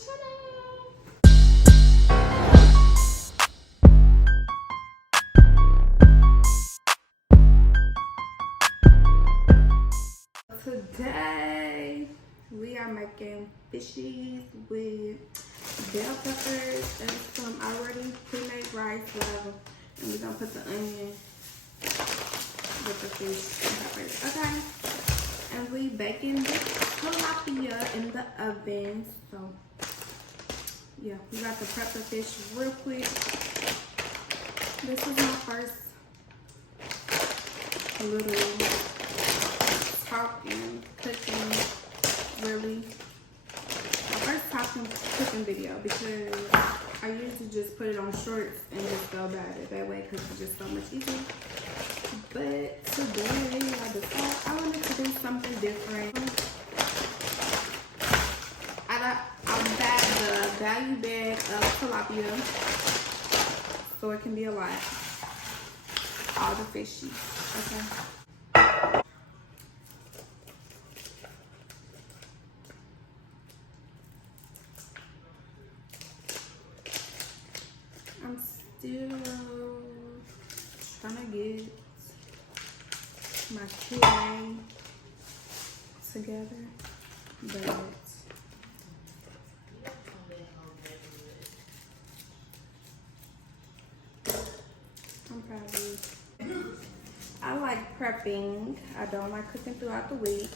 channel. Today we are making fishies with bell peppers and some already pre-made rice flour, and we're gonna put the onion with the fish and peppers. Okay, and we baking the tilapia in the oven. So yeah, we got to prep the fish real quick. This is my first little talking, cooking, really. My first talking, cooking video, because I usually just put it on shorts and just go about it that way because it's just so much easier. But today I decided I wanted to do something different. I bagged the value bag of tilapia, so it can be a lot. All the fishies, okay? I'm still trying to get my Q&A together, but I'm probably, I like prepping. I don't like cooking throughout the week.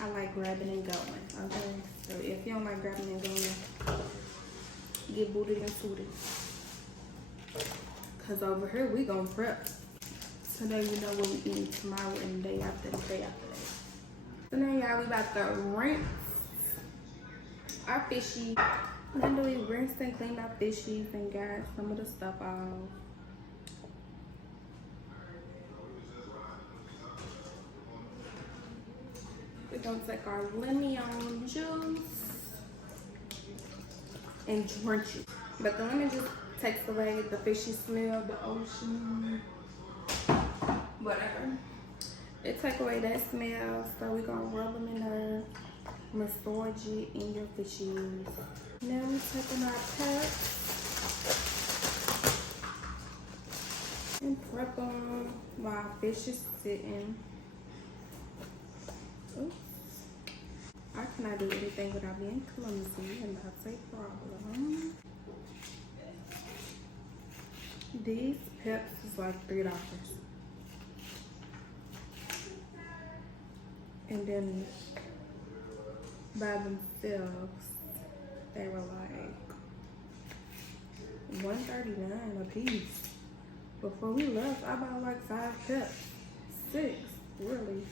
I like grabbing and going, okay? So if you don't like grabbing and going, get booted and suited. Cause over here we gonna prep. Today we know what we eating, tomorrow and the day after the day after that. So now y'all, we about to rinse our fishy. Then we rinsed and cleaned our fishies and got some of the stuff off. We're gonna take our lemon juice and drench it. But the lemon juice takes away the fishy smell, the ocean, whatever. It takes away that smell, so we're gonna rub them in there, massage it in your fishies. Now we're taking our pets and prep them while fish is sitting. Oops. I cannot do anything without being clumsy, and that's a problem. These peps is like $3. And then by themselves, they were like $1.39 a piece. Before we left, I bought like 5 peps. 6, really.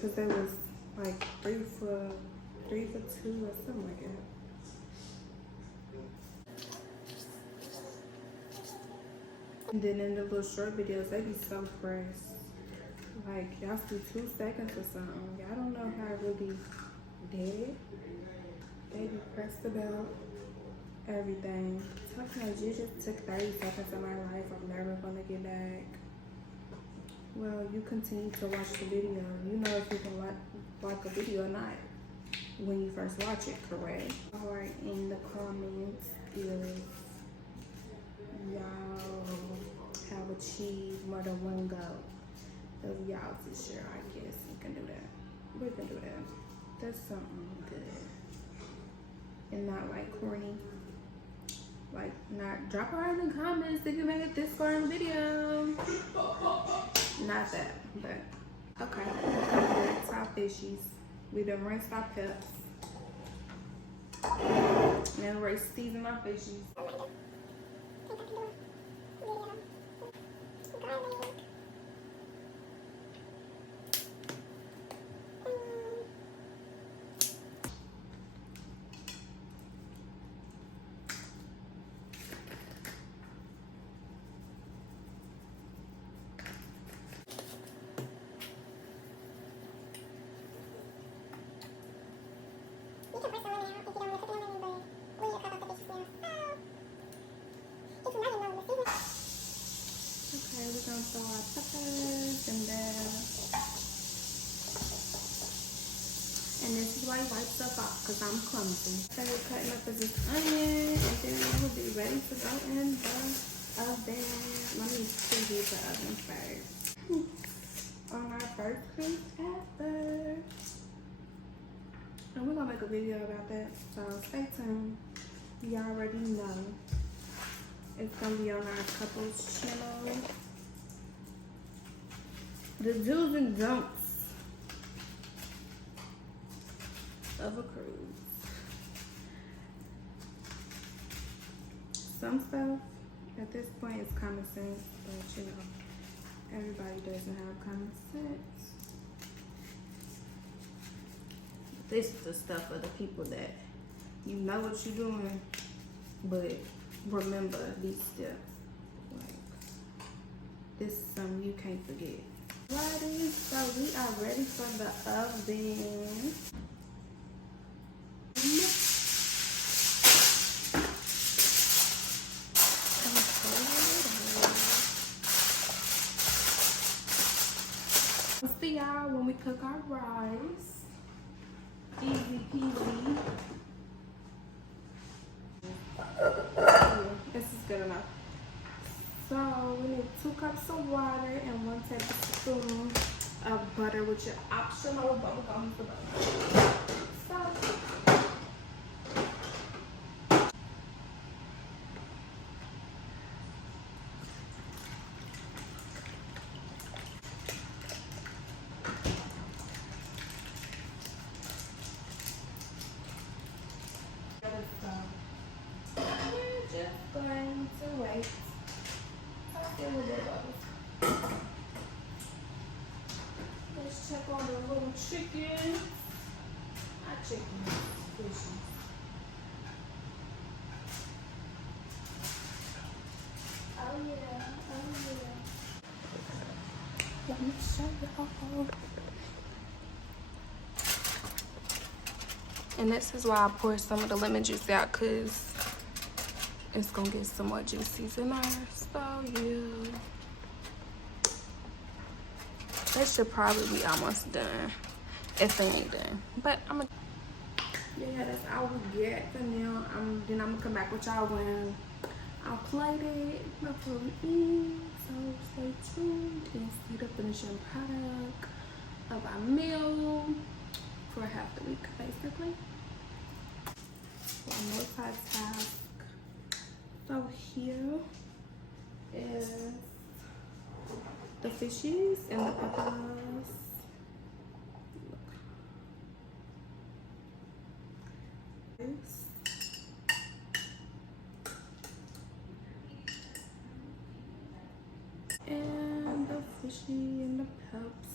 Cause they was like 3 for 2 or something like that. And then in the little short videos, they be so pressed. Like, y'all see 2 seconds or something. Y'all don't know how it really did. They be pressed about everything. Talking like, you just took 30 seconds of my life I'm never gonna get back. Well, you continue to watch the video. You know if you can like a video or not when you first watch it, correct? Alright, in the comments is y'all have achieved more than one goal of y'all this year. I guess you can do that. We can do that. That's something good. And not like corny. Like, not drop a in the comments if you made it this far in the video. Not that, but okay. We're gonna rinse our fishies. We done rinsed our peps. Now we're seasoning our fishies. And this is why I wipe stuff off, because I'm clumsy. So we're cutting up this onion, and then it will be ready to go in the oven. Let me preheat the oven first. On our first crease ever. And we're gonna make a video about that, so stay tuned. You already know. It's gonna be on our couples channel. The do's and don'ts of a cruise. Some stuff at this point is common sense, but you know, everybody doesn't have common sense. This is the stuff of the people that you know what you're doing, but remember these steps. Like, this is something you can't forget. Righty, so we are ready for the oven. We'll see y'all when we cook our rice. Easy peasy. This is good enough. So we need 2 cups of water and 1 tablespoon of butter, which is optional, but we're going to put butter. So just going to wait. Let's check on the little chicken. Not chicken, fishy. Oh yeah, oh yeah. Let me show y'all. And this is why I pour some of the lemon juice out, because it's gonna get some more juices in there. So yeah, that should probably be almost done if they ain't done. But I'm gonna, yeah, that's all we get for now. Then I'm gonna come back with y'all when I'll plate it before we eat. So stay tuned and see the finishing product of our meal for half the week, basically. For multitask. So here is the fishies and the peppers. Look. And the fishy and the peps.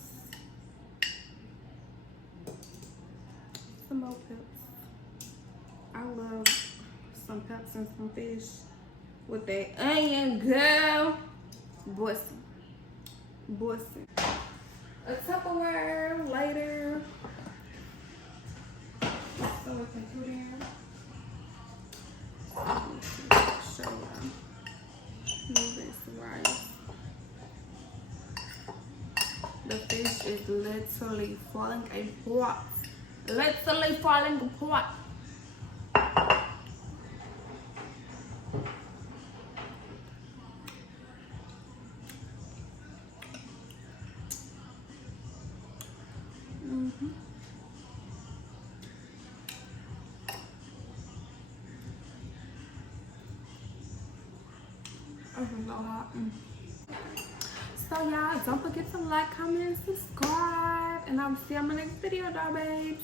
Some more peps. I love some peps and some fish. With that onion, girl. Bossy. A Tupperware later. So we can put in. Show y'all. Move this rice. The fish is literally falling apart. Literally falling apart. So y'all, don't forget to like, comment, and subscribe. And I'll see you in my next video, dog babes.